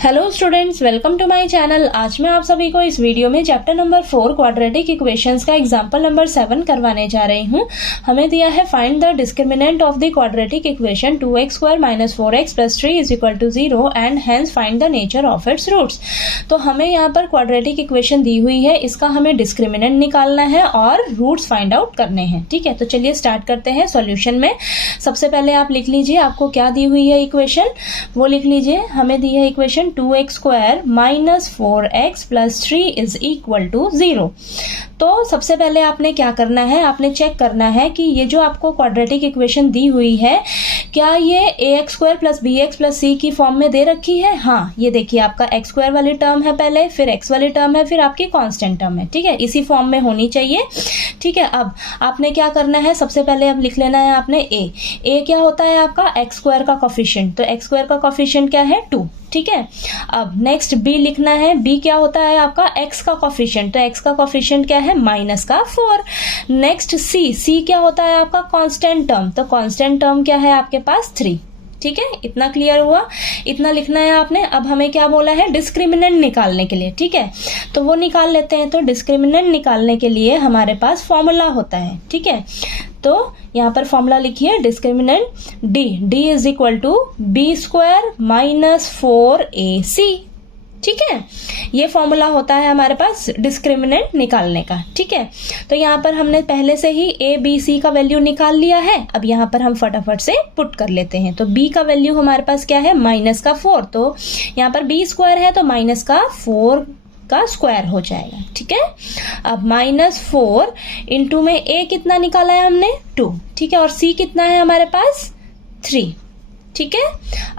Hello students, welcome to my channel. आज मैं आप सभी को इस वीडियो में चैप्टर नंबर 4 क्वाड्रेटिक इक्वेशंस का एग्जांपल नंबर 7 करवाने जा रही हूँ। हमें दिया है find the discriminant of the quadratic equation 2x² - 4x + 3 = 0 and hence find the nature of its roots. तो हमें यहाँ पर क्वाड्रेटिक इक्वेशन दी हुई है, इसका हमें डिस्क्रिमिनेंट निकालना है और रूट्स फाइंड आउट करने हैं। ठीक है, तो चलिए स्टार्ट करते हैं सॉल्यूशन में। सबसे पहले आप लिख लीजिए आपको क्या दी हुई है इक्वेशन, वो लिख लीजिए। हमें दी है इक्वेशन 2x² - 4x + 3 = 0। तो सबसे पहले आपने क्या करना है, आपने चेक करना है कि ये जो आपको क्वाड्रेटिक इक्वेशन दी हुई है, क्या ये ax² + bx + c की फॉर्म में दे रखी है। हाँ, ये देखिए आपका x² वाली टर्म है पहले, फिर x वाली टर्म है, फिर आपकी कांस्टेंट टर्म है। ठीक है, इसी फॉर्म में होनी चाहिए। ठीक है, अब आपने क्या करना है, सबसे पहले अब लिख लेना है आपने a क्या होता है आपका x² का कोफिशिएंट। तो x² का कोफिशिएंट क्या है 2। ठीक है, अब नेक्स्ट b लिखना है। b क्या होता है आपका x का कोफिशिएंट। तो x का कोफिशिएंट क्या है -4। नेक्स्ट c क्या होता है आपका कांस्टेंट टर्म। तो कांस्टेंट टर्म क्या है आपके पास 3। ठीक है, इतना क्लियर हुआ, इतना लिखना है आपने। अब हमें क्या बोला है, डिस्क्रिमिनेंट निकालने के लिए। ठीक है, तो वो निकाल लेते हैं। तो डिस्क्रिमिनेंट निकालने के लिए हमारे पास फॉर्मूला होता है। ठीक है, तो यहाँ पर फॉर्मूला लिखिए डिस्क्रिमिनेंट d = b² - 4ac। ठीक है, ये फॉर्मूला होता है हमारे पास डिस्क्रिमिनेंट निकालने का। ठीक है, तो यहाँ पर हमने पहले से ही a b c का वैल्यू निकाल लिया है। अब यहाँ पर हम फटाफट से पुट कर लेते हैं। तो b का वैल्यू हमारे पास क्या है -4। तो यहाँ पर b² है तो -4 का स्क्वायर हो जाएगा। ठीक है, अब -4 इंटू में a कितना निकाला है हमने 2। ठीक है, और c कितना है हमारे पास 3। ठीक है,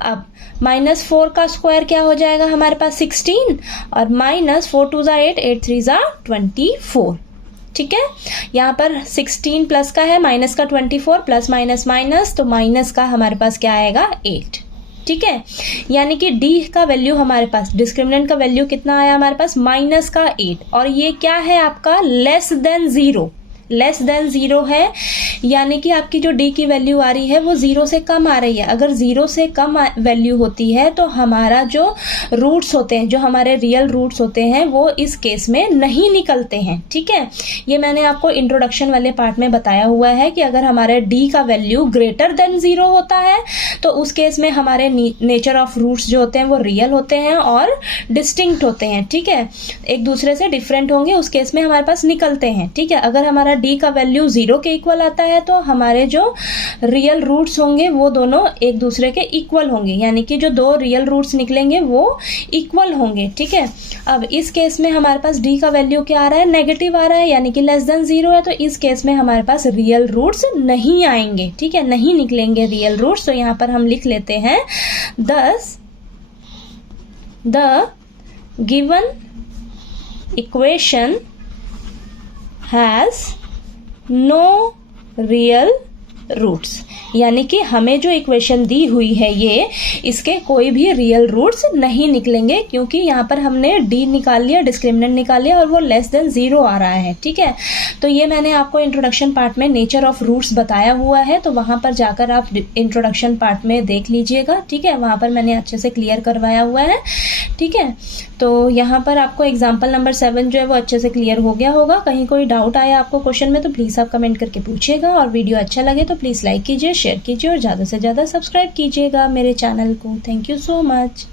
अब -4 का स्क्वायर क्या हो जाएगा हमारे पास 16 और -4 × 2 = 8, 8 × 3 = 24। ठीक है, यहाँ पर 16 प्लस का है, माइनस का 24, प्लस माइनस माइनस, तो माइनस का हमारे पास क्या आएगा 8। ठीक है, यानी कि d का वैल्यू हमारे पास, डिस्क्रिमिनेंट का वैल्यू कितना आया हमारे पास -8। और ये क्या है आपका लेस देन 0 है, यानी कि आपकी जो d की वैल्यू आ रही है वो 0 से कम आ रही है। अगर 0 से कम वैल्यू होती है तो हमारा जो रूट्स होते हैं, जो हमारे रियल रूट्स होते हैं, वो इस केस में नहीं निकलते हैं। ठीक है, ये मैंने आपको इंट्रोडक्शन वाले पार्ट में बताया हुआ है कि अगर हमारे d का वैल्यू ग्रेटर देन 0 होता है तो उस केस में हमारे नेचर ऑफ रूट्स जो होते हैं वो रियल होते हैं और डिस्टिंक्ट होते हैं। ठीक है, एक दूसरे से डिफरेंट होंगे, उस केस में हमारे पास निकलते हैं। ठीक है, अगर हमारा d का वैल्यू 0 के इक्वल आता है तो हमारे जो रियल रूट्स होंगे वो दोनों एक दूसरे के इक्वल होंगे, यानी कि जो दो रियल रूट्स निकलेंगे वो इक्वल होंगे। ठीक है, अब इस केस में हमारे पास d का वैल्यू क्या आ रहा है, नेगेटिव आ रहा है, यानी कि लेस देन 0 है। तो इस केस में हमारे पास रियल रूट्स नहीं आएंगे। ठीक है, नहीं निकलेंगे रियल रूट्स। तो यहाँ पर हम लिख लेते हैं thus the given equation has no real roots, यानी कि हमें जो इक्वेशन दी हुई है ये, इसके कोई भी रियल रूट्स नहीं निकलेंगे, क्योंकि यहाँ पर हमने d निकाल लिया, डिस्क्रिमिनेंट निकाल लिया और वो लेस देन 0 आ रहा है। ठीक है, तो ये मैंने आपको इंट्रोडक्शन पार्ट में नेचर ऑफ रूट्स बताया हुआ है, तो वहाँ पर जाकर आप इंट्रोडक्शन पार्ट में देख लीजिएगा। ठीक है, वहाँ पर मैंने अच्छे से क्लियर करवाया हुआ है। ठीक है, तो यहाँ पर आपको एग्जाम्पल नंबर 7 जो है वो अच्छे से क्लियर हो गया होगा। कहीं कोई डाउट आया आपको क्वेश्चन में तो प्लीज़ आप कमेंट करके पूछिएगा, और वीडियो अच्छा लगे तो प्लीज़ लाइक कीजिए, शेयर कीजिए और ज़्यादा से ज़्यादा सब्सक्राइब कीजिएगा मेरे चैनल को। Thank you so much.